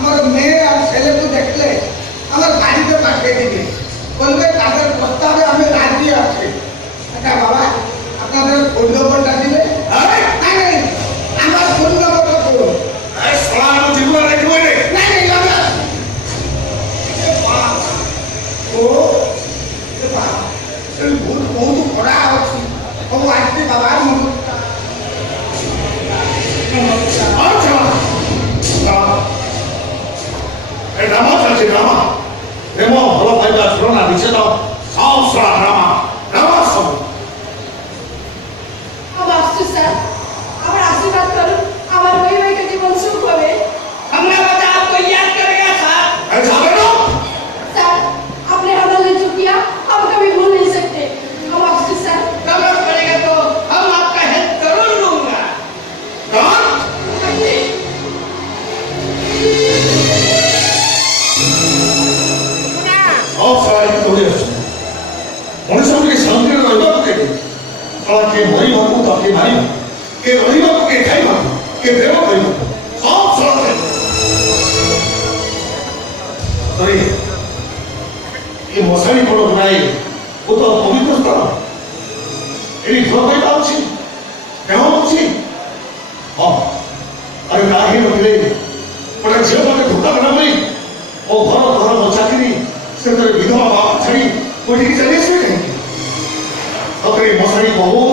আমার মেয়ে আর ছেলেকে দেখলে আমার বাড়িতে পাঠিয়ে দিবে, বলবে তাদের প্রস্তাবে আমি রাজি আছি। আচ্ছা বাবা, আপনাদের ফোন নম্বরটা দিবে? নাই, আমার ফোন নম্বরটা করুন। ବହୁତ ଖରା ଅଛି, ସବୁ ଆସିଛି ବାବା। ଡ୍ରାମା ଚାଲିଛି, ଡ୍ରାମା। ପ୍ରେମ ଭଲ ପାଇବା ଛଳନା ନିଷେଧ ସଂସଳା ଡ୍ରାମା ଡ୍ରାମା ସବୁ। अब आसू सर, अब आशीर्वाद करो, हमारे भाई भाई का जीवन सुख होवे। हमने बता आपको याद करेगा सर। ऐसा करो सर, आपने हमारे जो किया हम कभी भूल नहीं सकते। अब आसू सर, जरूरत पड़ेगा तो हम आपका हेल्प जरूर लूंगा। कौन मनुष्य के शांति रहा किए मरवा तो किए मार किए रहा किए खाइबा किए प्रेम कर सब सरल अरे ये मशाणी बड़ बनाए वो तो पवित्र स्थान ये घर पाइबा अच्छी प्रेम अच्छी हाँ अरे ना ही नथिले गोटे झील मैंने धोखा बना पड़ी और घर घर न चाकरी से विधवा बाप छाड़ी कोई चली आसवे कहीं मशाणी बहुत